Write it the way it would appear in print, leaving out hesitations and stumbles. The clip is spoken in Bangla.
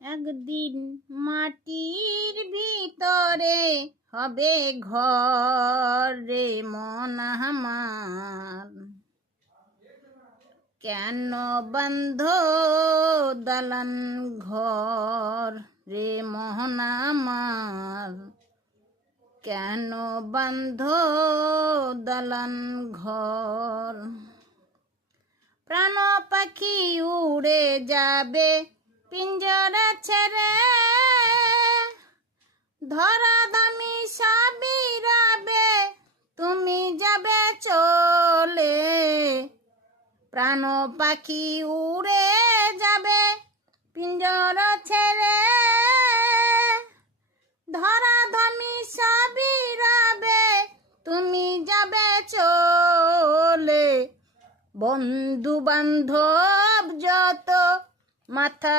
একদিন মাটির ভিতরে হবে ঘর রে মন আমার, কেন বন্ধ দালান ঘর রে মোহন আমার, কেন বন্ধ দালান ঘর। প্রাণ পাখি উড়ে যাবে পিঞ্জরা ছেড়ে, ধরা দামি সবই রবে তুমি যাবে চলে। প্রাণ পাখি উড়ে যাবে পিঞ্জরা ছেড়ে, ধরা ধামি সবই রবে তুমি যাবে চলে। বন্ধু বান্ধব যত মাথা